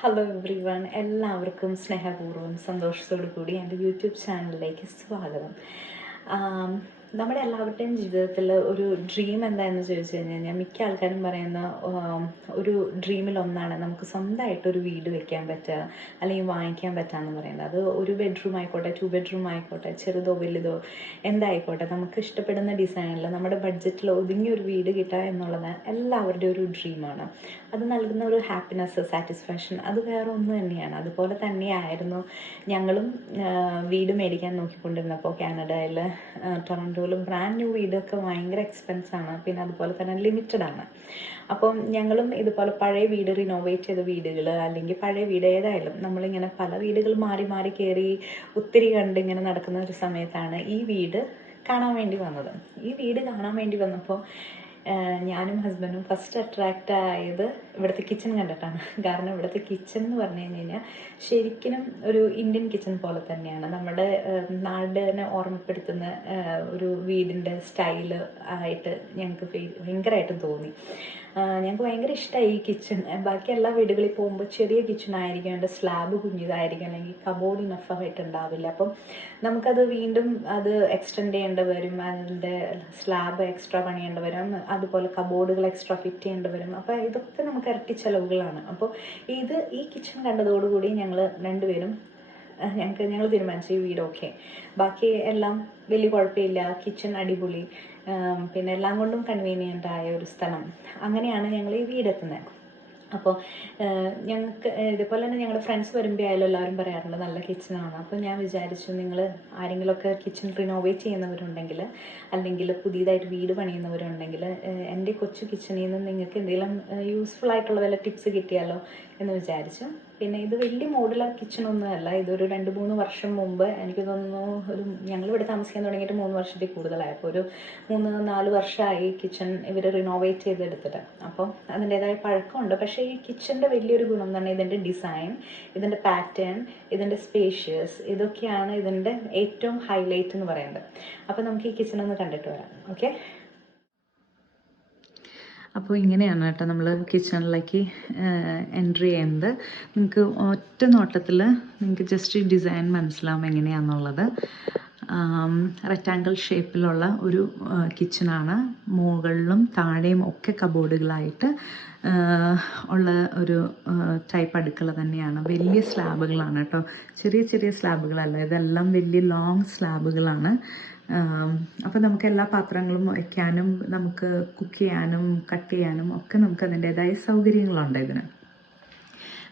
Hello every one, എല്ലാവർക്കും സ്നേഹപൂർവ്വം സന്തോഷത്തോടു കൂടി എൻ്റെ യൂട്യൂബ് ചാനലിലേക്ക് സ്വാഗതം. നമ്മുടെ എല്ലാവരുടെയും ജീവിതത്തിൽ ഒരു ഡ്രീം എന്താണെന്ന് ചോദിച്ചു കഴിഞ്ഞാൽ മിക്ക ആൾക്കാരും പറയുന്ന ഒരു ഡ്രീമിലൊന്നാണ് നമുക്ക് സ്വന്തമായിട്ടൊരു വീട് വെക്കാൻ പറ്റുക അല്ലെങ്കിൽ വാങ്ങിക്കാൻ പറ്റുകയെന്ന് പറയുന്നത്. അത് ഒരു ബെഡ്റൂം ആയിക്കോട്ടെ, 2 ബെഡ്റൂം ആയിക്കോട്ടെ, ചെറുതോ വലുതോ എന്തായിക്കോട്ടെ, നമുക്ക് ഇഷ്ടപ്പെടുന്ന ഡിസൈനിൽ നമ്മുടെ ബഡ്ജറ്റിൽ ഒതുങ്ങിയൊരു വീട് കിട്ടുക എന്നുള്ളത് എല്ലാവരുടെയും ഒരു ഡ്രീമാണ്. അത് നൽകുന്ന ഒരു ഹാപ്പിനെസ്, സാറ്റിസ്ഫാക്ഷൻ അത് വേറെ ഒന്ന് തന്നെയാണ്. അതുപോലെ തന്നെയായിരുന്നു ഞങ്ങളും വീട് മേടിക്കാൻ നോക്കിക്കൊണ്ടിരുന്നപ്പോൾ കാനഡയിൽ ടൊറൻറ്റോയിൽ ബ്രാൻഡ് ന്യൂ വീടൊക്കെ ഭയങ്കര എക്സ്പെൻസാണ്. പിന്നെ അതുപോലെ തന്നെ ലിമിറ്റഡാണ്. അപ്പം ഞങ്ങളും ഇതുപോലെ പഴയ വീട് റിനോവേറ്റ് ചെയ്ത വീടുകൾ അല്ലെങ്കിൽ പഴയ വീട് ഏതായാലും നമ്മളിങ്ങനെ പല വീടുകൾ മാറി മാറി കയറി ഒത്തിരി കണ്ട് ഇങ്ങനെ നടക്കുന്ന ഒരു സമയത്താണ് ഈ വീട് കാണാൻ വേണ്ടി വന്നത്. ഈ വീട് കാണാൻ വേണ്ടി വന്നപ്പോൾ ഞാനും ഹസ്ബൻഡും ഫസ്റ്റ് അട്രാക്റ്റ് ആയത് ഇവിടുത്തെ കിച്ചൺ കണ്ടിട്ടാണ്. കാരണം ഇവിടുത്തെ കിച്ചൺ എന്ന് പറഞ്ഞു കഴിഞ്ഞാൽ ശരിക്കും ഒരു ഇന്ത്യൻ കിച്ചൺ പോലെ തന്നെയാണ്. നമ്മുടെ നാടിനെ ഓർമ്മപ്പെടുത്തുന്ന ഒരു വീടിൻ്റെ സ്റ്റൈല് ആയിട്ട് ഞങ്ങൾക്ക് ഭയങ്കരമായിട്ടും തോന്നി. ഞങ്ങൾക്ക് ഭയങ്കര ഇഷ്ടമായി ഈ കിച്ചൺ. ബാക്കി എല്ലാ വീടുകളിൽ പോകുമ്പോൾ ചെറിയ കിച്ചൺ ആയിരിക്കും, അതിൻ്റെ സ്ലാബ് കുഞ്ഞിതായിരിക്കും, അല്ലെങ്കിൽ കബോർഡ് ഇനഫായിട്ട് ഉണ്ടാവില്ല. അപ്പം നമുക്കത് വീണ്ടും അത് എക്സ്റ്റെൻഡ് ചെയ്യേണ്ടി വരും, അതിൻ്റെ സ്ലാബ് എക്സ്ട്രാ പണിയേണ്ടി വരും, അതുപോലെ കബോർഡുകൾ എക്സ്ട്രാ ഫിറ്റ് ചെയ്യേണ്ടി വരും. അപ്പോൾ ഇതൊക്കെ നമുക്ക് ഇരട്ടി ചിലവുകളാണ്. അപ്പോൾ ഈ കിച്ചൺ കണ്ടതോടുകൂടി ഞങ്ങൾ രണ്ടുപേരും ഞങ്ങൾ തീരുമാനിച്ചു ഈ വീട് ഓക്കെ, ബാക്കി എല്ലാം വലിയ കുഴപ്പമില്ല, കിച്ചൺ അടിപൊളി, പിന്നെ എല്ലാം കൊണ്ടും കൺവീനിയൻ്റ് ആയ ഒരു സ്ഥലം. അങ്ങനെയാണ് ഞങ്ങൾ ഈ വീടെത്തുന്നത്. അപ്പോൾ ഞങ്ങൾക്ക് ഇതുപോലെ തന്നെ ഞങ്ങളുടെ ഫ്രണ്ട്സ് വരുമ്പോൾ ആയാലും എല്ലാവരും പറയാറുണ്ട് നല്ല കിച്ചണാണ്. അപ്പോൾ ഞാൻ വിചാരിച്ചു നിങ്ങൾ ആരെങ്കിലുമൊക്കെ കിച്ചൺ റിനോവേറ്റ് ചെയ്യുന്നവരുണ്ടെങ്കിൽ അല്ലെങ്കിൽ പുതിയതായിട്ട് വീട് പണിയുന്നവരുണ്ടെങ്കിൽ എൻ്റെ കൊച്ചു കിച്ചണിൽ നിന്ന് നിങ്ങൾക്ക് എന്തെങ്കിലും യൂസ്ഫുൾ ആയിട്ടുള്ള വല്ല ടിപ്സ് കിട്ടിയാലോ എന്ന് വിചാരിച്ചു. പിന്നെ ഇത് വലിയ മോഡുലർ കിച്ചണൊന്നും അല്ല. ഇതൊരു 2-3 വർഷം മുമ്പ്, എനിക്ക് തോന്നുന്നു ഞങ്ങളിവിടെ താമസിക്കാൻ തുടങ്ങിയിട്ട് 3 വർഷത്തിൽ കൂടുതലായി. അപ്പോൾ ഒരു 3-4 വർഷമായി കിച്ചൺ ഇവർ റിനോവേറ്റ് ചെയ്തെടുത്തിട്ട്. അപ്പോൾ അതിൻ്റേതായ പഴക്കമുണ്ട്. പക്ഷേ ഈ കിച്ചൻ്റെ വലിയൊരു ഗുണം എന്ന് പറഞ്ഞാൽ ഇതിൻ്റെ ഡിസൈൻ, ഇതിൻ്റെ പാറ്റേൺ, ഇതിൻ്റെ സ്പേഷ്യസ്, ഇതൊക്കെയാണ് ഇതിൻ്റെ ഏറ്റവും ഹൈലൈറ്റ് എന്ന് പറയുന്നത്. അപ്പോൾ നമുക്ക് ഈ കിച്ചൺ ഒന്ന് കണ്ടിട്ട് വരാം. ഓക്കെ, അപ്പോൾ ഇങ്ങനെയാണ് കേട്ടോ നമ്മൾ കിച്ചണിലേക്ക് എൻട്രി ചെയ്യുന്നത്. നിങ്ങൾക്ക് ഒറ്റ നോട്ടത്തിൽ നിങ്ങൾക്ക് ജസ്റ്റ് ഈ ഡിസൈൻ മനസ്സിലാവും എങ്ങനെയാണെന്നുള്ളത്. റെക്റ്റാങ്കിൾ ഷേപ്പിലുള്ള ഒരു കിച്ചണാണ്. മുകളിലും താഴെയും ഒക്കെ കബോർഡുകളായിട്ട് ഉള്ള ഒരു ടൈപ്പ് അടുക്കള തന്നെയാണ്. വലിയ സ്ലാബുകളാണ് കേട്ടോ, ചെറിയ ചെറിയ സ്ലാബുകളല്ല, ഇതെല്ലാം വലിയ ലോങ് സ്ലാബുകളാണ്. അപ്പോൾ നമുക്ക് എല്ലാ പാത്രങ്ങളും വയ്ക്കാനും നമുക്ക് കുക്ക് ചെയ്യാനും കട്ട് ചെയ്യാനും ഒക്കെ നമുക്ക് അതിൻ്റേതായ സൗകര്യങ്ങളുണ്ട് ഇതിന്.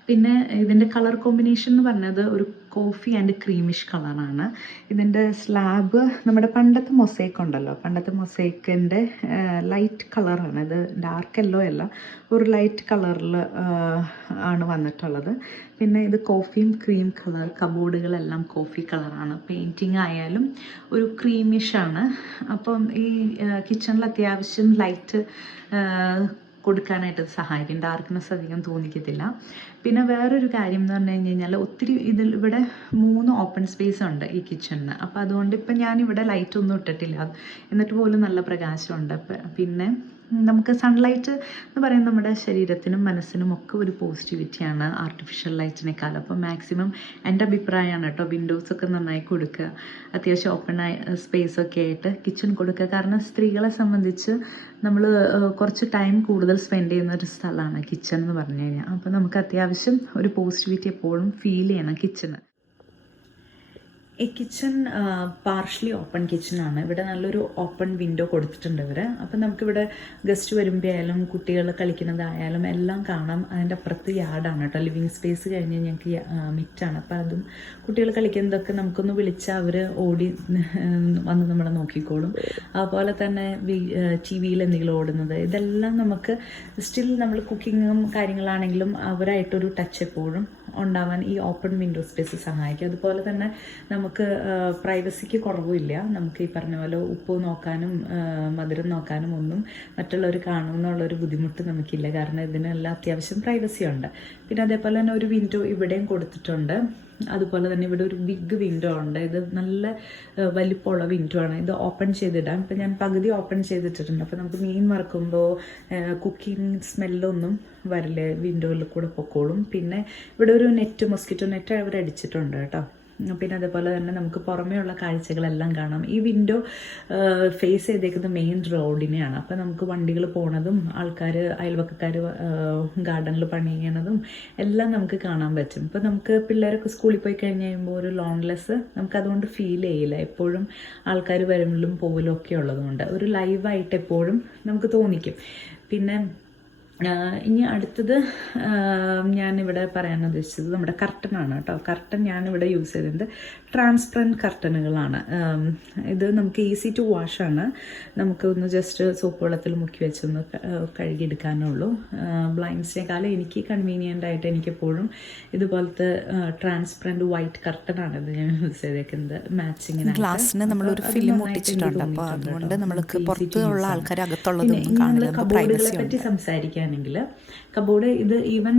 പിന്നെ ഇതിൻ്റെ കളർ കോമ്പിനേഷൻ എന്ന് പറഞ്ഞത് ഒരു കോഫി ആൻഡ് ക്രീമിഷ് കളറാണ്. ഇതിൻ്റെ സ്ലാബ് നമ്മുടെ പണ്ടത്തെ മൊസൈക്ക് ഉണ്ടല്ലോ, പണ്ടത്തെ മൊസൈക്കിൻ്റെ ലൈറ്റ് കളറാണ്. ഇത് ഡാർക്ക് യെല്ലോ അല്ല, ഒരു ലൈറ്റ് കളറിൽ ആണ് വന്നിട്ടുള്ളത്. പിന്നെ ഇത് കോഫിയും ക്രീം കളർ, കബോർഡുകളെല്ലാം കോഫി കളറാണ്. പെയിൻറ്റിങ് ആയാലും ഒരു ക്രീമിഷാണ്. അപ്പം ഈ കിച്ചണിൽ അത്യാവശ്യം ലൈറ്റ് കൊടുക്കാനായിട്ട് സഹായിക്കും, ഡാർക്ക്നെസ് അധികം തോന്നിക്കത്തില്ല. പിന്നെ വേറൊരു കാര്യം എന്ന് പറഞ്ഞു കഴിഞ്ഞാൽ ഒത്തിരി ഇവിടെ 3 ഓപ്പൺ സ്പേസ് ഉണ്ട് ഈ കിച്ചണിന്. അപ്പോൾ അതുകൊണ്ട് ഇപ്പം ഞാനിവിടെ ലൈറ്റൊന്നും ഇട്ടിട്ടില്ല, എന്നിട്ട് പോലും നല്ല പ്രകാശമുണ്ട്. പിന്നെ നമുക്ക് സൺലൈറ്റ് എന്ന് പറയുന്നത് നമ്മുടെ ശരീരത്തിനും മനസ്സിനും ഒക്കെ ഒരു പോസിറ്റിവിറ്റിയാണ് ആർട്ടിഫിഷ്യൽ ലൈറ്റിനേക്കാൾ. അപ്പോൾ മാക്സിമം എൻ്റെ അഭിപ്രായമാണ് കേട്ടോ, വിൻഡോസൊക്കെ നന്നായി കൊടുക്കുക, അത്യാവശ്യം ഓപ്പൺ ആയ സ്പേസൊക്കെ ആയിട്ട് കിച്ചൺ കൊടുക്കുക. കാരണം സ്ത്രീകളെ സംബന്ധിച്ച് നമ്മൾ കുറച്ച് ടൈം കൂടുതൽ സ്പെൻഡ് ചെയ്യുന്ന ഒരു സ്ഥലമാണ് കിച്ചൺ എന്ന് പറഞ്ഞു കഴിഞ്ഞാൽ. അപ്പോൾ നമുക്ക് അത്യാവശ്യം ഒരു പോസിറ്റിവിറ്റി എപ്പോഴും ഫീൽ ചെയ്യണം കിച്ചണ്. ഈ കിച്ചൺ പാർഷ്യലി ഓപ്പൺ കിച്ചണാണ്. ഇവിടെ നല്ലൊരു ഓപ്പൺ വിൻഡോ കൊടുത്തിട്ടുണ്ട് ഇവർ. അപ്പം നമുക്കിവിടെ ഗസ്റ്റ് വരുമ്പോൾ ആയാലും കുട്ടികൾ കളിക്കുന്നതായാലും എല്ലാം കാണാം. അതിൻ്റെ അപ്പുറത്ത് യാർഡാണ് കേട്ടോ, ലിവിങ് സ്പേസ് കഴിഞ്ഞ് ഞങ്ങൾക്ക് മിറ്റാണ്. അപ്പം അതും കുട്ടികൾ കളിക്കുന്നതൊക്കെ നമുക്കൊന്ന് വിളിച്ചാൽ അവർ ഓടി വന്ന് നമ്മളെ നോക്കിക്കോളും. അതുപോലെ തന്നെ TV-യിൽ എന്തെങ്കിലും ഓടുന്നത്, ഇതെല്ലാം നമുക്ക് സ്റ്റിൽ നമ്മൾ കുക്കിങ്ങും കാര്യങ്ങളാണെങ്കിലും അവരായിട്ടൊരു ടച്ച് എപ്പോഴും ഉണ്ടാവാൻ ഈ ഓപ്പൺ വിൻഡോ സ്പേസ് സഹായിക്കും. അതുപോലെ തന്നെ നമുക്ക് പ്രൈവസിക്ക് കുറവില്ല. നമുക്ക് ഈ പറഞ്ഞ പോലെ ഉപ്പ് നോക്കാനും മധുരം നോക്കാനും ഒന്നും മറ്റുള്ളവർ കാണുമെന്നുള്ളൊരു ബുദ്ധിമുട്ട് നമുക്കില്ല. കാരണം ഇതിനെല്ലാം അത്യാവശ്യം പ്രൈവസി ഉണ്ട്. പിന്നെ അതേപോലെ തന്നെ ഒരു വിൻഡോ ഇവിടെയും കൊടുത്തിട്ടുണ്ട്. അതുപോലെ തന്നെ ഇവിടെ ഒരു ബിഗ് വിൻഡോ ഉണ്ട്. ഇത് നല്ല വലിപ്പമുള്ള വിൻഡോ ആണ്. ഇത് ഓപ്പൺ ചെയ്തിടാം. ഇപ്പം ഞാൻ പകുതി ഓപ്പൺ ചെയ്തിട്ടിട്ടുണ്ട്. അപ്പോൾ നമുക്ക് മീൻ വറുക്കുമ്പോൾ കുക്കിംഗ് സ്മെല്ലൊന്നും വരില്ല, വിൻഡോയിൽ കൂടെ പൊക്കോളും. പിന്നെ ഇവിടെ ഒരു മൊസ്കിറ്റോ നെറ്റ് ഇവിടെ അടിച്ചിട്ടുണ്ട് കേട്ടോ. പിന്നെ അതേപോലെ തന്നെ നമുക്ക് പുറമേയുള്ള കാഴ്ചകളെല്ലാം കാണാം. ഈ വിൻഡോ ഫേസ് ചെയ്തേക്കുന്ന മെയിൻ റോഡിനെയാണ്. അപ്പോൾ നമുക്ക് വണ്ടികൾ പോണതും ആൾക്കാർ അയൽവക്കക്കാർ ഗാർഡനിൽ പണി ചെയ്യണതും എല്ലാം നമുക്ക് കാണാൻ പറ്റും. ഇപ്പോൾ നമുക്ക് പിള്ളേരൊക്കെ സ്കൂളിൽ പോയി കഴിഞ്ഞ് കഴിയുമ്പോൾ ഒരു ലോൺലെസ് നമുക്കതുകൊണ്ട് ഫീൽ ചെയ്യില്ല. എപ്പോഴും ആൾക്കാർ വരുമ്പോഴും പോകലും ഒക്കെ ഉള്ളതുകൊണ്ട് ഒരു ലൈവായിട്ട് എപ്പോഴും നമുക്ക് തോന്നിക്കും. പിന്നെ ഇനി അടുത്തത് ഞാനിവിടെ പറയാൻ ഉദ്ദേശിച്ചത് നമ്മുടെ കർട്ടനാണ് കേട്ടോ. കർട്ടൻ ഞാനിവിടെ യൂസ് ചെയ്തത് ട്രാൻസ്പെറൻറ്റ് കർട്ടനുകളാണ്. ഇത് നമുക്ക് ഈസി ടു വാഷാണ്. നമുക്ക് ഒന്ന് ജസ്റ്റ് സോപ്പ് വെള്ളത്തിൽ മുക്കി വെച്ചൊന്ന് കഴുകിയെടുക്കാനുള്ളൂ. ബ്ലൈൻഡ്സിനേക്കാളും എനിക്ക് കൺവീനിയൻ്റ് ആയിട്ട് എനിക്കെപ്പോഴും ഇതുപോലത്തെ ട്രാൻസ്പെറൻറ്റ് വൈറ്റ് കർട്ടനാണ് ഇത് ഞാൻ യൂസ് ചെയ്തേക്കുന്നത്. മാച്ചിങ്ങിന് ഗ്ലാസ്സിന് നമ്മളൊരു ഫിലിം ഒട്ടിച്ചിട്ടുണ്ട്. അപ്പോൾ അതുകൊണ്ട് നമ്മൾക്ക് പുറത്തുള്ള ആൾക്കാർ അകത്തുള്ളതൊന്നും കാണില്ല. കബോർഡുകളെ പറ്റി സംസാരിക്കുകയാണെങ്കിൽ കബോർഡ് ഇത് ഈവൻ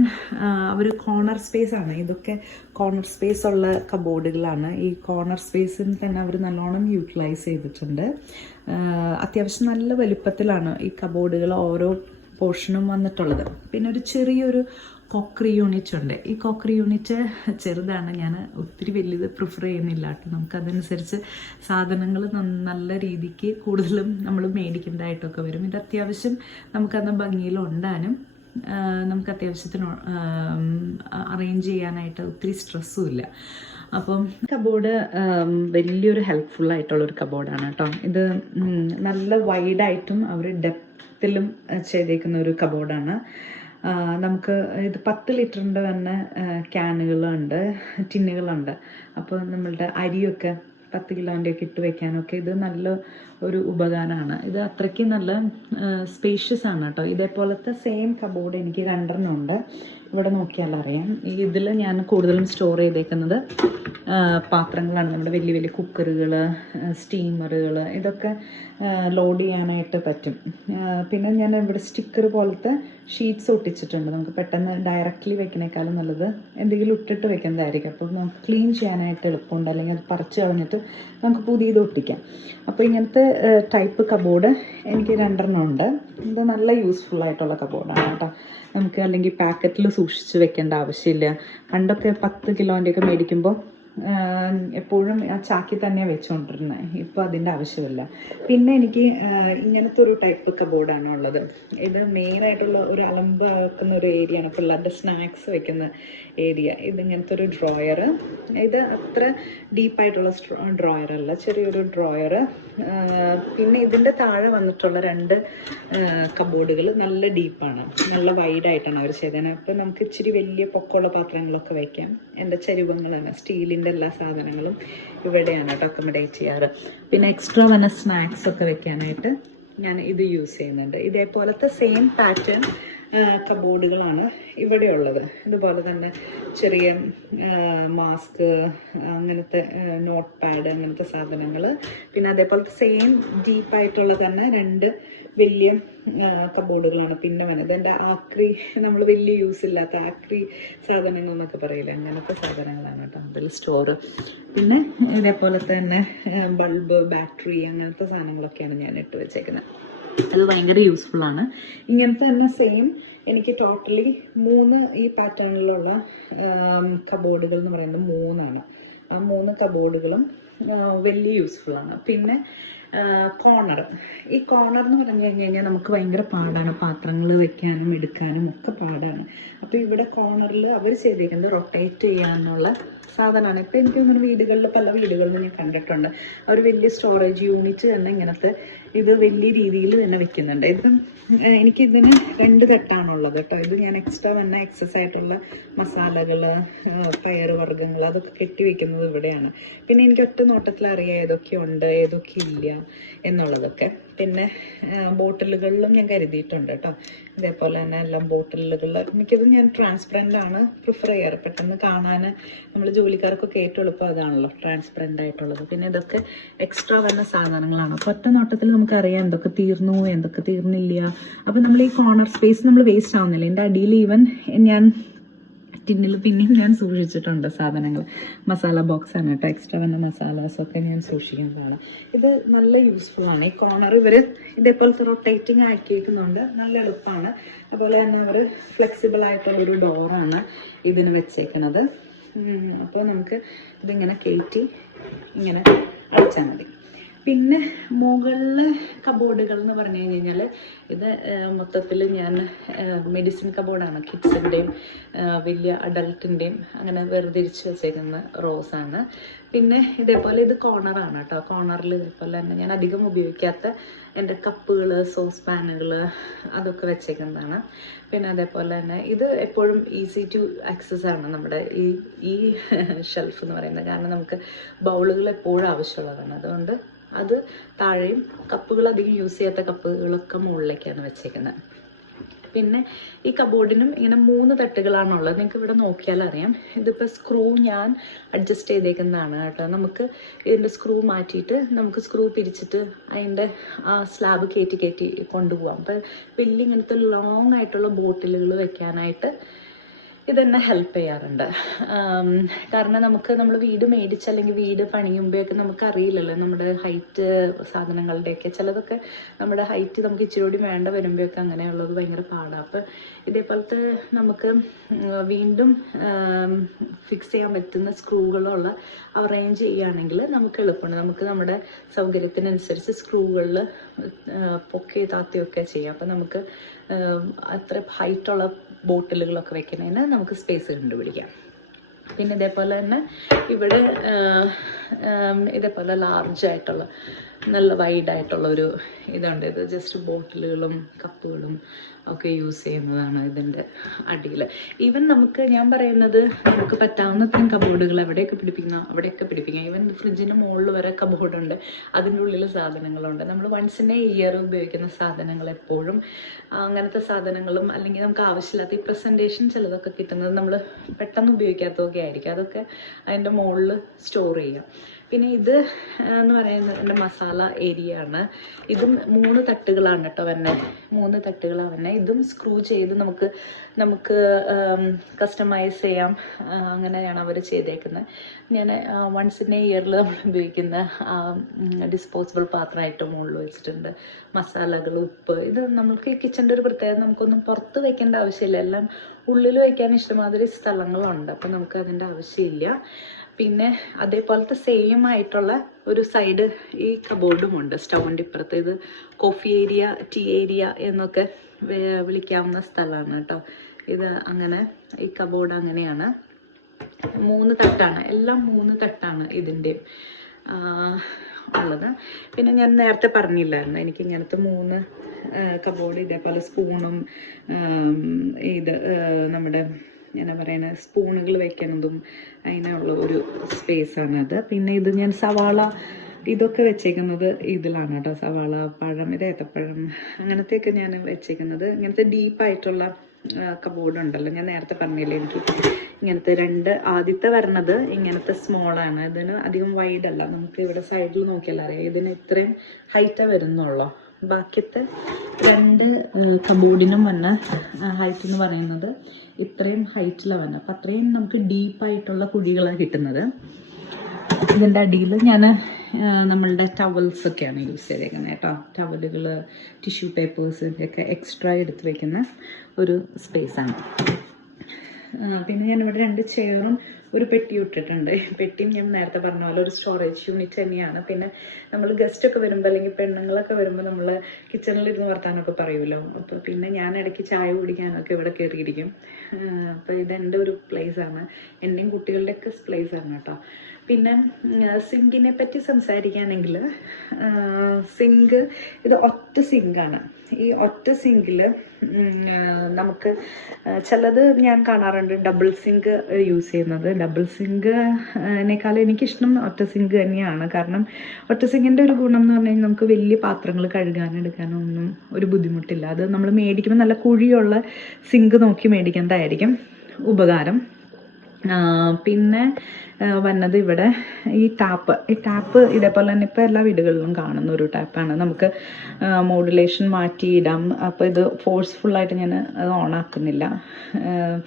ഒരു കോർണർ സ്പേസ് ആണ്. ഇതൊക്കെ കോർണർ സ്പേസ് ഉള്ള കബോർഡുകളാണ്. ഈ കോർണർ സ്പേസിൽ തന്നെ അവർ നല്ലോണം യൂട്ടിലൈസ് ചെയ്തിട്ടുണ്ട്. അത്യാവശ്യം നല്ല വലിപ്പത്തിലാണ് ഈ കബോർഡുകൾ ഓരോ പോർഷനും വന്നിട്ടുള്ളത്. പിന്നെ ഒരു ചെറിയൊരു കോക്കറി യൂണിറ്റ് ഉണ്ട്. ഈ കോക്കറി യൂണിറ്റ് ചെറുതാണ്. ഞാൻ ഒത്തിരി വലിയത് പ്രിഫർ ചെയ്യുന്നില്ല കേട്ടോ. നമുക്കതനുസരിച്ച് സാധനങ്ങൾ നല്ല രീതിക്ക് കൂടുതലും നമ്മൾ മേടിക്കേണ്ടതായിട്ടൊക്കെ വരും. ഇത് അത്യാവശ്യം നമുക്കത് ഭംഗിയിൽ ഉണ്ടാനും നമുക്ക് അത്യാവശ്യത്തിന് അറേഞ്ച് ചെയ്യാനായിട്ട് ഒത്തിരി സ്ട്രെസ്സും ഇല്ല. അപ്പം കബോർഡ് വലിയൊരു ഹെൽപ്ഫുൾ ആയിട്ടുള്ളൊരു കബോർഡാണ് കേട്ടോ. ഇത് നല്ല വൈഡായിട്ടും അവർ ഡെപ്തിലും ചെയ്തേക്കുന്ന ഒരു കബോർഡാണ്. നമുക്ക് ഇത് 10 ലിറ്ററിൻ്റെ തന്നെ ക്യാനുകളുണ്ട്, ടിന്നുകളുണ്ട്. അപ്പോൾ നമ്മളുടെ അരിയൊക്കെ 10 കിലോൻ്റെ ഒക്കെ ഇട്ട് വെക്കാനൊക്കെ ഇത് നല്ല ഒരു ഉപകാരമാണ്. ഇത് അത്രയ്ക്ക് നല്ല സ്പേഷ്യസ് ആണ് കേട്ടോ. ഇതേപോലത്തെ സെയിം കബോർഡ് എനിക്ക് 2 ഉണ്ട്. ഇവിടെ നോക്കിയാൽ അറിയാം. ഇതിൽ ഞാൻ കൂടുതലും സ്റ്റോർ ചെയ്തേക്കുന്നത് പാത്രങ്ങളാണ്. നമ്മുടെ വലിയ വലിയ കുക്കറുകൾ, സ്റ്റീമറുകൾ, ഇതൊക്കെ ലോഡ് ചെയ്യാനായിട്ട് പറ്റും. പിന്നെ ഞാൻ ഇവിടെ സ്റ്റിക്കർ പോലത്തെ ഷീറ്റ്സ് ഒട്ടിച്ചിട്ടുണ്ട്. നമുക്ക് പെട്ടെന്ന് ഡയറക്റ്റ്ലി വെക്കുന്നേക്കാളും നല്ലത് എന്തെങ്കിലും ഇട്ടിട്ട് വെക്കുന്നതായിരിക്കും. അപ്പോൾ നമുക്ക് ക്ലീൻ ചെയ്യാനായിട്ട് എളുപ്പമുണ്ട്. അല്ലെങ്കിൽ അത് പറിച്ച് കളഞ്ഞിട്ട് നമുക്ക് പുതിയത് ഒട്ടിക്കാം. അപ്പോൾ ഇങ്ങനത്തെ ടൈപ്പ് കബോർഡ് എനിക്ക് 2 ഉണ്ട്. ഇത് നല്ല യൂസ്ഫുൾ ആയിട്ടുള്ള കബോർഡാണ് കേട്ടോ. നമുക്ക് അല്ലെങ്കിൽ പാക്കറ്റിൽ സൂക്ഷിച്ച് വെക്കേണ്ട ആവശ്യമില്ല. പണ്ടൊക്കെ 10 കിലോൻ്റെയൊക്കെ മേടിക്കുമ്പോൾ എപ്പോഴും ആ ചാക്കി തന്നെയാണ് വെച്ചുകൊണ്ടിരുന്നത്. ഇപ്പോൾ അതിൻ്റെ ആവശ്യമില്ല. പിന്നെ എനിക്ക് ഇങ്ങനത്തെ ഒരു ടൈപ്പ് കബോർഡാണ് ഉള്ളത്. ഇത് മെയിനായിട്ടുള്ള ഒരു അലമ്പാക്കുന്ന ഒരു ഏരിയയാണ്, പിള്ളേരുടെ സ്നാക്സ് വെക്കുന്ന ഏരിയ. ഇതിങ്ങനത്തെ ഒരു ഡ്രോയർ. ഇത് അത്ര ഡീപ്പായിട്ടുള്ള ഡ്രോയറല്ല, ചെറിയൊരു ഡ്രോയർ. പിന്നെ ഇതിൻ്റെ താഴെ വന്നിട്ടുള്ള 2 കബോർഡുകൾ നല്ല ഡീപ്പാണ്, നല്ല വൈഡായിട്ടാണ് അവർ ചെയ്തത്. അപ്പോൾ നമുക്ക് ഇച്ചിരി വലിയ പൊക്കമുള്ള പാത്രങ്ങളൊക്കെ വയ്ക്കാം. എൻ്റെ ചരുവങ്ങളാണ്, സ്റ്റീലിൻ്റെ എല്ലാ സാധനങ്ങളും ഇവിടെയാണ് കേട്ടോ അക്കോമഡേറ്റ് ചെയ്യാറ്. പിന്നെ എക്സ്ട്രാ വന്ന സ്നാക്സ് ഒക്കെ വെക്കാനായിട്ട് ഞാൻ ഇത് യൂസ് ചെയ്യുന്നുണ്ട്. ഇതേപോലത്തെ സെയിം പാറ്റേൺ കബോർഡുകളാണ് ഇവിടെ ഉള്ളത്. ഇതുപോലെ തന്നെ ചെറിയ മാസ്ക്, അങ്ങനത്തെ നോട്ട് പാഡ്, അങ്ങനത്തെ സാധനങ്ങൾ. പിന്നെ അതേപോലത്തെ സെയിം ഡീപ്പായിട്ടുള്ള തന്നെ 2 വലിയ കബോർഡുകളാണ് പിന്നെ വന്നത്. എൻ്റെ ആക്രി, നമ്മൾ വലിയ യൂസ് ഇല്ലാത്ത ആക്രി സാധനങ്ങൾ എന്നൊക്കെ പറയില്ല, അങ്ങനത്തെ സാധനങ്ങളാണ് കേട്ടോ അതിൽ സ്റ്റോർ. പിന്നെ ഇതേപോലെ തന്നെ ബൾബ്, ബാറ്ററി, അങ്ങനത്തെ സാധനങ്ങളൊക്കെയാണ് ഞാൻ ഇട്ട് വെച്ചേക്കുന്നത്. അത് ഭയങ്കര യൂസ്ഫുള്ളാണ്. ഇങ്ങനത്തെ തന്നെ സെയിം എനിക്ക് ടോട്ടലി 3 ഈ പാറ്റേണിലുള്ള കബോർഡുകൾ എന്ന് പറയുന്നത് 3 ആ 3 കബോർഡുകളും വലിയ യൂസ്ഫുള്ളാണ്. പിന്നെ കോർണർ, ഈ കോർണർ എന്ന് പറഞ്ഞു കഴിഞ്ഞാൽ നമുക്ക് ഭയങ്കര പാടാണ്. പാത്രങ്ങൾ വെക്കാനും എടുക്കാനും ഒക്കെ പാടാണ്. അപ്പോൾ ഇവിടെ കോർണറിൽ അവർ ചെയ്തേക്കുന്നത് റൊട്ടേറ്റ് ചെയ്യാനുള്ള സാധനമാണ്. ഇപ്പോൾ എനിക്ക് ഇങ്ങനെ വീടുകളിൽ, പല വീടുകളിലും ഞാൻ കണ്ടിട്ടുണ്ട്, അവർ വലിയ സ്റ്റോറേജ് യൂണിറ്റ് തന്നെ ഇങ്ങനത്തെ ഇത് വലിയ രീതിയിൽ തന്നെ വെക്കുന്നുണ്ട്. ഇത് എനിക്കിതിന് 2 തട്ടാണുള്ളത് കേട്ടോ. ഇത് ഞാൻ എക്സ്ട്രാ തന്നെ എക്സസ് ആയിട്ടുള്ള മസാലകൾ, പയർ വർഗ്ഗങ്ങൾ, അതൊക്കെ കെട്ടി വെക്കുന്നത് ഇവിടെയാണ്. പിന്നെ എനിക്ക് ഒറ്റ നോട്ടത്തിൽ അറിയാം ഏതൊക്കെ ഉണ്ട് ഏതൊക്കെ ഇല്ല എന്നുള്ളതൊക്കെ. പിന്നെ ബോട്ടിലുകളിലും ഞാൻ കരുതിയിട്ടുണ്ട് കേട്ടോ. ഇതേപോലെ തന്നെ എല്ലാം ബോട്ടിലുകളിൽ മിക്കതും ഞാൻ ട്രാൻസ്പെറൻ്റ് ആണ് പ്രിഫർ ചെയ്യാറ്. പെട്ടെന്ന് കാണാൻ നമ്മൾ ജോലിക്കാർക്കൊക്കെ ഏറ്റവും എളുപ്പം അതാണല്ലോ, ട്രാൻസ്പെറൻ്റ് ആയിട്ടുള്ളത്. പിന്നെ ഇതൊക്കെ എക്സ്ട്രാ വരുന്ന സാധനങ്ങളാണ്. അപ്പോൾ ഒറ്റ നോട്ടത്തിൽ നമുക്കറിയാം എന്തൊക്കെ തീർന്നു എന്തൊക്കെ തീർന്നില്ല. അപ്പോൾ നമ്മൾ ഈ കോർണർ സ്പേസ് നമ്മൾ വേസ്റ്റ് ആവുന്നില്ല. എൻ്റെ അടിയിൽ ഈവൻ ഞാൻ ടിന്നിൽ പിന്നെയും ഞാൻ സൂക്ഷിച്ചിട്ടുണ്ട് സാധനങ്ങൾ. മസാല ബോക്സാണ് കേട്ടോ, എക്സ്ട്രാ വന്ന മസാലാസൊക്കെ ഞാൻ സൂക്ഷിക്കുന്നതാണ്. ഇത് നല്ല യൂസ്ഫുൾ ആണ്. ഈ കോർണർ ഇവർ ഇതേപോലത്തെ റൊട്ടേറ്റിംഗ് ആക്കിയേക്കുന്നുണ്ട്, നല്ല എളുപ്പമാണ്. അതുപോലെ തന്നെ അവർ ഫ്ലെക്സിബിൾ ആയിട്ടുള്ളൊരു ഡോറാണ് ഇതിന് വെച്ചേക്കുന്നത്. അപ്പോൾ നമുക്ക് ഇതിങ്ങനെ കയറ്റി ഇങ്ങനെ അടച്ചാൽ മതി. പിന്നെ മുകളിൽ കബോർഡുകൾ എന്ന് പറഞ്ഞു കഴിഞ്ഞാൽ ഇത് മൊത്തത്തിൽ ഞാൻ മെഡിസിൻ കബോർഡാണ്, കിഡ്സിൻ്റെയും വലിയ അഡൾട്ടിൻ്റെയും അങ്ങനെ വേർതിരിച്ച് വെച്ചേക്കുന്ന റോസാണ്. പിന്നെ ഇതേപോലെ ഇത് കോർണറാണ് കേട്ടോ. കോർണറിൽ ഇതേപോലെ തന്നെ ഞാൻ അധികം ഉപയോഗിക്കാത്ത എൻ്റെ കപ്പുകൾ, സോസ് പാനുകൾ അതൊക്കെ വെച്ചേക്കുന്നതാണ്. പിന്നെ അതേപോലെ തന്നെ ഇത് എപ്പോഴും ഈസി ടു ആക്സസ് ആണ് നമ്മുടെ ഈ ഷെൽഫ് എന്ന് പറയുന്നത്. കാരണം നമുക്ക് ബൗളുകൾ എപ്പോഴും ആവശ്യമുള്ളതാണ്. അതുകൊണ്ട് അത് താഴെയും കപ്പുകൾ അധികം യൂസ് ചെയ്യാത്ത കപ്പുകളൊക്കെ മുകളിലേക്കാണ് വെച്ചേക്കുന്നത്. പിന്നെ ഈ കബോർഡിനും ഇങ്ങനെ 3 തട്ടുകളാണുള്ളത്. നിങ്ങൾക്ക് ഇവിടെ നോക്കിയാൽ അറിയാം. ഇതിപ്പോൾ സ്ക്രൂ ഞാൻ അഡ്ജസ്റ്റ് ചെയ്തേക്കുന്നതാണ് കേട്ടോ. നമുക്ക് ഇതിൻ്റെ സ്ക്രൂ മാറ്റിയിട്ട് നമുക്ക് സ്ക്രൂ പിരിച്ചിട്ട് അതിൻ്റെ ആ സ്ലാബ് കയറ്റി കൊണ്ടുപോകാം. അപ്പോൾ വലിയ ഇങ്ങനത്തെ ലോങ് ആയിട്ടുള്ള ബോട്ടിലുകൾ വെക്കാനായിട്ട് ഇതെന്നെ ഹെൽപ്പ് ചെയ്യാറുണ്ട്. കാരണം നമ്മൾ വീട് മേടിച്ച് അല്ലെങ്കിൽ വീട് പണിയുമ്പോഴൊക്കെ നമുക്കറിയില്ലല്ലോ നമ്മുടെ ഹൈറ്റ് സാധനങ്ങളുടെയൊക്കെ. ചിലതൊക്കെ നമ്മുടെ ഹൈറ്റ് നമുക്ക് ഇച്ചിരി കൂടി വേണ്ട വരുമ്പോഴൊക്കെ അങ്ങനെയുള്ളത് ഭയങ്കര പാടാണ്. അപ്പോൾ ഇതേപോലത്തെ നമുക്ക് വീണ്ടും ഫിക്സ് ചെയ്യാൻ പറ്റുന്ന സ്ക്രൂകളുള്ള അറേഞ്ച് ചെയ്യുകയാണെങ്കിൽ നമുക്ക് എളുപ്പമാണ്. നമുക്ക് നമ്മുടെ സൗകര്യത്തിനനുസരിച്ച് സ്ക്രൂകളിൽ പൊക്കി താത്തിയൊക്കെ ചെയ്യാം. അപ്പം നമുക്ക് അത്ര ഹൈറ്റുള്ള ബോട്ടിലുകളൊക്കെ വെക്കുന്നതിന് നമുക്ക് സ്പേസ് കണ്ടുപിടിക്കാം. പിന്നെ ഇതേപോലെ തന്നെ ഇവിടെ ഇതേപോലെ ലാർജായിട്ടുള്ള നല്ല വൈഡായിട്ടുള്ള ഒരു ഇതുണ്ട്. ഇത് ജസ്റ്റ് ബോട്ടിലുകളും കപ്പുകളും ഒക്കെ യൂസ് ചെയ്യുന്നതാണ് ഇതിൻ്റെ അടിയിൽ. ഈവൻ നമുക്ക് ഞാൻ പറയുന്നത് നമുക്ക് പറ്റാവുന്നത്രയും കബോർഡുകൾ എവിടെയൊക്കെ പിടിപ്പിക്കണം അവിടെയൊക്കെ പിടിപ്പിക്കാം. ഈവൻ ഫ്രിഡ്ജിന് മുകളിൽ വരെ കബോർഡുണ്ട്, അതിൻ്റെ ഉള്ളിൽ സാധനങ്ങളുണ്ട്. നമ്മൾ വൺസ് ഇൻ എ ഇയർ ഉപയോഗിക്കുന്ന സാധനങ്ങൾ എപ്പോഴും അങ്ങനത്തെ സാധനങ്ങളും അല്ലെങ്കിൽ നമുക്ക് ആവശ്യമില്ലാത്ത ഈ പ്രസൻറ്റേഷൻ ചിലതൊക്കെ കിട്ടുന്നത് നമ്മൾ പെട്ടെന്ന് ഉപയോഗിക്കാത്തതൊക്കെ ആയിരിക്കും. അതൊക്കെ അതിൻ്റെ മുകളിൽ സ്റ്റോർ ചെയ്യാം. പിന്നെ ഇത് എന്ന് പറയുന്നത് എൻ്റെ മസാല ഏരിയ ആണ്. ഇതും 3 തട്ടുകളാണ് കേട്ടോ വരുന്നത്. 3 തട്ടുകളാണ് വരുന്നത്. ഇതും സ്ക്രൂ ചെയ്ത് നമുക്ക് കസ്റ്റമൈസ് ചെയ്യാം. അങ്ങനെയാണ് അവർ ചെയ്തേക്കുന്നത്. ഞാൻ വൺസ് ഇൻ എ ഇയറിൽ ഉപയോഗിക്കുന്ന ഡിസ്പോസിബിൾ പാത്രമായിട്ട് മുകളിൽ വെച്ചിട്ടുണ്ട്. മസാലകൾ, ഉപ്പ്, ഇത് നമുക്ക് കിച്ചൻ്റെ ഒരു പ്രത്യേകത, നമുക്കൊന്നും പുറത്ത് വയ്ക്കേണ്ട ആവശ്യമില്ല. എല്ലാം ഉള്ളിൽ വയ്ക്കാൻ ഇഷ്ടമാതിരി സ്ഥലങ്ങളുണ്ട്. അപ്പം നമുക്ക് അതിൻ്റെ ആവശ്യമില്ല. പിന്നെ അതേപോലത്തെ സെയിം ആയിട്ടുള്ള ഒരു സൈഡ് ഈ കബോർഡുമുണ്ട് സ്റ്റൗവിൻ്റെ ഇപ്പുറത്ത്. ഇത് കോഫി ഏരിയ, ടീ ഏരിയ എന്നൊക്കെ വിളിക്കാവുന്ന സ്ഥലമാണ് കേട്ടോ. ഇത് അങ്ങനെ ഈ കബോർഡ് അങ്ങനെയാണ്. 3 തട്ടാണ്, എല്ലാം 3 തട്ടാണ് ഇതിൻ്റെയും ഉള്ളത്. പിന്നെ ഞാൻ നേരത്തെ പറഞ്ഞില്ലായിരുന്നു എനിക്ക് ഇങ്ങനത്തെ 3 കബോർഡ്, ഇതേപോലെ സ്പൂണും ഇത് നമ്മുടെ ഞാൻ പറയുന്നത് സ്പൂണുകൾ വെക്കുന്നതും അതിനുള്ള ഒരു സ്പേസാണത്. പിന്നെ ഇത് ഞാൻ സവാള ഇതൊക്കെ വെച്ചേക്കുന്നത് ഇതിലാണ് കേട്ടോ. സവാള, പഴം, ഇത് ഏത്തപ്പഴം അങ്ങനത്തെയൊക്കെ ഞാൻ വെച്ചേക്കുന്നത്. ഇങ്ങനത്തെ ഡീപ്പായിട്ടുള്ള കബോർഡ് ഉണ്ടല്ലോ, ഞാൻ നേരത്തെ പറഞ്ഞില്ലേ എനിക്ക് ഇങ്ങനത്തെ 2 ആദ്യത്തെ വരണത് ഇങ്ങനത്തെ സ്മോളാണ്. ഇതിന് അധികം വൈഡല്ല. നമുക്ക് ഇവിടെ സൈഡിൽ നോക്കിയാൽ അറിയാം ഇതിന് ഇത്രയും ഹൈറ്റേ വരുന്നുള്ളൂ. ബാക്കിയത്തെ 2 കബോർഡിനും വന്ന ഹൈറ്റ് എന്ന് പറയുന്നത് ഇത്രയും ഹൈറ്റിലാണ് വന്നത്. അപ്പം അത്രയും നമുക്ക് ഡീപ്പായിട്ടുള്ള കുഴികളാണ് കിട്ടുന്നത്. ഇതിൻ്റെ അടിയിൽ ഞാൻ നമ്മളുടെ ടവൽസൊക്കെയാണ് യൂസ് ചെയ്തേക്കുന്നത് കേട്ടോ. ടവലുകൾ, ടിഷ്യൂ പേപ്പേഴ്സിൻ്റെയൊക്കെ എക്സ്ട്രാ എടുത്ത് വയ്ക്കുന്ന ഒരു സ്പേസാണ്. പിന്നെ ഞാനിവിടെ 2 ചെയറും ഒരു പെട്ടി ഇട്ടിട്ടുണ്ട്. പെട്ടിയും ഞാൻ നേരത്തെ പറഞ്ഞ പോലെ ഒരു സ്റ്റോറേജ് യൂണിറ്റ് തന്നെയാണ്. പിന്നെ നമ്മൾ ഗസ്റ്റൊക്കെ വരുമ്പോൾ അല്ലെങ്കിൽ പെണ്ണുങ്ങളൊക്കെ വരുമ്പോൾ നമ്മൾ കിച്ചണിലിരുന്ന് വർത്താനൊക്കെ പറയുമല്ലോ. അപ്പോൾ പിന്നെ ഞാൻ ഇടയ്ക്ക് ചായ കുടിക്കാനൊക്കെ ഇവിടെ കയറിയിരിക്കും. അപ്പോൾ ഇതെൻ്റെ ഒരു പ്ലേസാണ്, എൻ്റെയും കുട്ടികളുടെയൊക്കെ പ്ലേസാണ് കേട്ടോ. പിന്നെ സിങ്കിനെ പറ്റി സംസാരിക്കുകയാണെങ്കിൽ സിങ്ക് ഇത് ഒറ്റ സിങ്കാണ്. ഈ ഒറ്റ സിങ്കിൽ നമുക്ക് ചിലത് ഞാൻ കാണാറുണ്ട് ഡബിൾ സിങ്ക് യൂസ് ചെയ്യുന്നത്. ഡബിൾ സിങ്കിനേക്കാളും എനിക്കിഷ്ടം ഒറ്റ സിങ്ക് തന്നെയാണ്. കാരണം ഒറ്റ സിങ്കിൻ്റെ ഒരു ഗുണം എന്ന് പറഞ്ഞു കഴിഞ്ഞാൽ നമുക്ക് വലിയ പാത്രങ്ങൾ കഴുകാനെടുക്കാനോ ഒന്നും ഒരു ബുദ്ധിമുട്ടില്ല. അത് നമ്മൾ മേടിക്കുമ്പോൾ നല്ല കുഴിയുള്ള സിങ്ക് നോക്കി മേടിക്കേണ്ടതായിരിക്കും ഉപകാരം. പിന്നെ വന്നത് ഇവിടെ ഈ ടാപ്പ് ഇതേപോലെ തന്നെ ഇപ്പോൾ എല്ലാ വീടുകളിലും കാണുന്ന ഒരു ടാപ്പാണ്. നമുക്ക് മോഡുലേഷൻ മാറ്റിയിടാം. അപ്പോൾ ഇത് ഫോഴ്സ്ഫുള്ളായിട്ട് ഞാൻ അത് ഓണാക്കുന്നില്ല.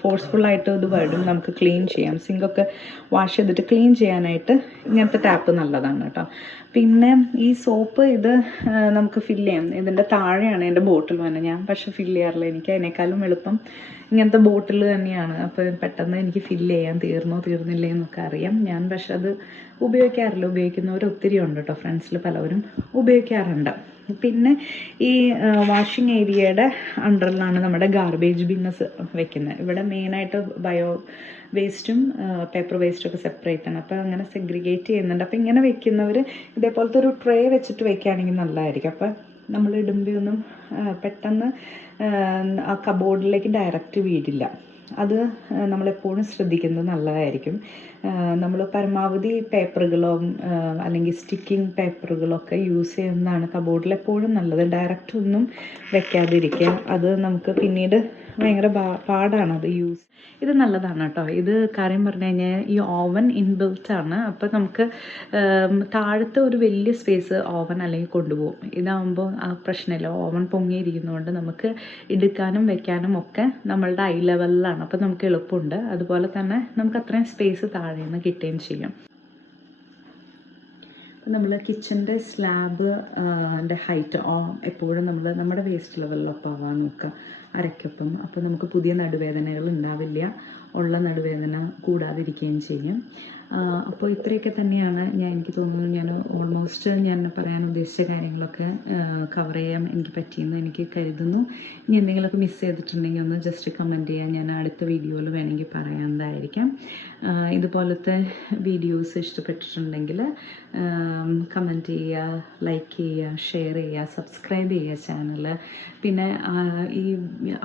ഫോഴ്സ്ഫുള്ളായിട്ട് ഇത് വരും. നമുക്ക് ക്ലീൻ ചെയ്യാം. സിങ്കൊക്കെ വാഷ് ചെയ്തിട്ട് ക്ലീൻ ചെയ്യാനായിട്ട് ഇങ്ങനത്തെ ടാപ്പ് നല്ലതാണ് കേട്ടോ. പിന്നെ ഈ സോപ്പ് ഇത് നമുക്ക് ഫില്ല് ചെയ്യാം. ഇതിൻ്റെ താഴെയാണ് എൻ്റെ ബോട്ടിൽ വന്നത്. ഞാൻ പക്ഷേ ഫില്ല് ചെയ്യാറില്ല. എനിക്ക് അതിനേക്കാളും എളുപ്പം ഇങ്ങനത്തെ ബോട്ടിൽ തന്നെയാണ്. അപ്പോൾ പെട്ടെന്ന് എനിക്ക് ഫില്ല് ചെയ്യാൻ തീർന്നില്ലേ എന്നൊക്കെ അറിയാം. ഞാൻ പക്ഷെ അത് ഉപയോഗിക്കാറില്ല. ഉപയോഗിക്കുന്നവർ ഒത്തിരി ഉണ്ട് കേട്ടോ. ഫ്രണ്ട്സിൽ പലവരും ഉപയോഗിക്കാറുണ്ട്. പിന്നെ ഈ വാഷിംഗ് ഏരിയയുടെ അണ്ടറിലാണ് നമ്മുടെ ഗാർബേജ് ബിന്നസ് വെക്കുന്നത്. ഇവിടെ മെയിനായിട്ട് ബയോ വേസ്റ്റും പേപ്പർ വേസ്റ്റും ഒക്കെ സെപ്പറേറ്റ് ആണ്. അപ്പോൾ അങ്ങനെ സെഗ്രിഗേറ്റ് ചെയ്യുന്നുണ്ട്. അപ്പോൾ ഇങ്ങനെ വെക്കുന്നവർ ഇതേപോലത്തെ ഒരു ട്രേ വെച്ചിട്ട് വെക്കുകയാണെങ്കിൽ നല്ലതായിരിക്കും. അപ്പോൾ നമ്മൾ ഇടുമ്പോഴൊന്നും പെട്ടെന്ന് ആ കബോർഡിലേക്ക് ഡയറക്റ്റ് വീടില്ല. അത് നമ്മളെപ്പോഴും ശ്രദ്ധിക്കുന്നത് നല്ലതായിരിക്കും. നമ്മൾ പരമാവധി പേപ്പറുകളോ അല്ലെങ്കിൽ സ്റ്റിക്കിങ് പേപ്പറുകളൊക്കെ യൂസ് ചെയ്യുന്നതാണ് കബോർഡിൽ എപ്പോഴും നല്ലത്. ഡയറക്റ്റ് ഒന്നും വെക്കാതിരിക്കുക. അത് നമുക്ക് പിന്നീട് ഭയങ്കര പാടാണ് അത് യൂസ്. ഇത് നല്ലതാണ് കേട്ടോ. ഇത് കാര്യം പറഞ്ഞു കഴിഞ്ഞാൽ ഈ ഓവൻ ഇൻബിൽറ്റ് ആണ്. അപ്പോൾ നമുക്ക് താഴത്തെ ഒരു വലിയ സ്പേസ് ഓവൻ അല്ലെങ്കിൽ കൊണ്ടുപോകും. ഇതാകുമ്പോൾ ആ പ്രശ്നമില്ല. ഓവൻ പൊങ്ങിയിരിക്കുന്നതുകൊണ്ട് നമുക്ക് എടുക്കാനും വെക്കാനും ഒക്കെ നമ്മളുടെ ഐ ലെവലിലാണ്. അപ്പോൾ നമുക്ക് എളുപ്പമുണ്ട്. അതുപോലെ തന്നെ നമുക്ക് അത്രയും സ്പേസ് താഴെ നിന്ന് കിട്ടുകയും ചെയ്യും. നമ്മൾ കിച്ചൻ്റെ സ്ലാബ് ഹൈറ്റ് എപ്പോഴും നമ്മുടെ വേസ്റ്റ് ലെവലിലൊപ്പം ആവാൻ നോക്കുക, അരയ്ക്കൊപ്പം. അപ്പോൾ നമുക്ക് പുതിയ നടുവേദനകൾ ഉണ്ടാവില്ല, ഉള്ള നടുവേദന കൂടാതിരിക്കുകയും ചെയ്യും. അപ്പോൾ ഇത്രയൊക്കെ തന്നെയാണ് എനിക്ക് തോന്നുന്നു. ഞാൻ ഓൾമോസ്റ്റ് ഞാൻ പറയാൻ ഉദ്ദേശിച്ച കാര്യങ്ങളൊക്കെ കവർ ചെയ്യാൻ എനിക്ക് പറ്റിയെന്ന് എനിക്ക് കരുതുന്നു. ഇനി എന്തെങ്കിലുമൊക്കെ മിസ് ചെയ്തിട്ടുണ്ടെങ്കിൽ ഒന്ന് ജസ്റ്റ് കമൻറ്റ് ചെയ്യാൻ. ഞാൻ അടുത്ത വീഡിയോയിൽ വേണമെങ്കിൽ പറയാവുന്നതായിരിക്കാം. ഇതുപോലത്തെ വീഡിയോസ് ഇഷ്ടപ്പെട്ടിട്ടുണ്ടെങ്കിൽ കമൻറ്റ് ചെയ്യുക, ലൈക്ക് ചെയ്യുക, ഷെയർ ചെയ്യുക, സബ്സ്ക്രൈബ് ചെയ്യുക ചാനൽ. പിന്നെ ഈ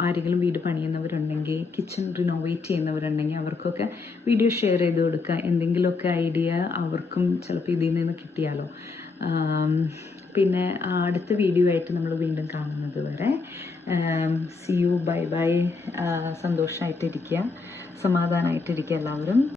ആരെങ്കിലും വീട് പണിയുന്നവരുണ്ടെങ്കിൽ, കിച്ചൺ റിനോവേറ്റ് ചെയ്യുന്നവരുണ്ടെങ്കിൽ അവർക്കൊക്കെ വീഡിയോ ഷെയർ ചെയ്ത് കൊടുക്കുക. എന്തെങ്കിലുമൊക്കെ ഐഡിയ അവർക്കും ചിലപ്പോൾ ഇതിൽ നിന്ന് കിട്ടിയാലോ. പിന്നെ അടുത്ത വീഡിയോ ആയിട്ട് നമ്മൾ വീണ്ടും കാണുന്നത് വരെ സി യു, ബൈ ബൈ. സന്തോഷമായിട്ടിരിക്കുക, സമാധാനമായിട്ടിരിക്കുക എല്ലാവരും.